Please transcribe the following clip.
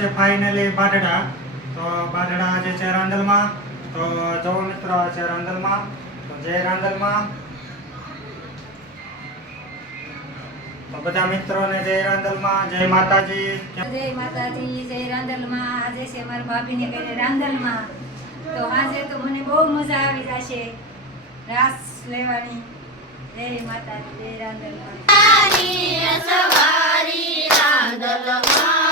છે ફાઇનલી બાઢડા. તો બાઢડા આજે છે રાંદલમાં. તો જો મિત્રો છે રાંદલમાં. તો જય રાંદલમાં. તો બધા મિત્રોને જય રાંદલમાં, જય માતાજી. જય માતાજી, જય રાંદલમાં. આજે છે મારા ભાભીને ઘરે રાંદલમાં. તો આજે તો મને બહુ મજા આવી જશે રાસ લેવાની. જય માતાજી, જય રાંદલમાં. સવારી રાંદલમાં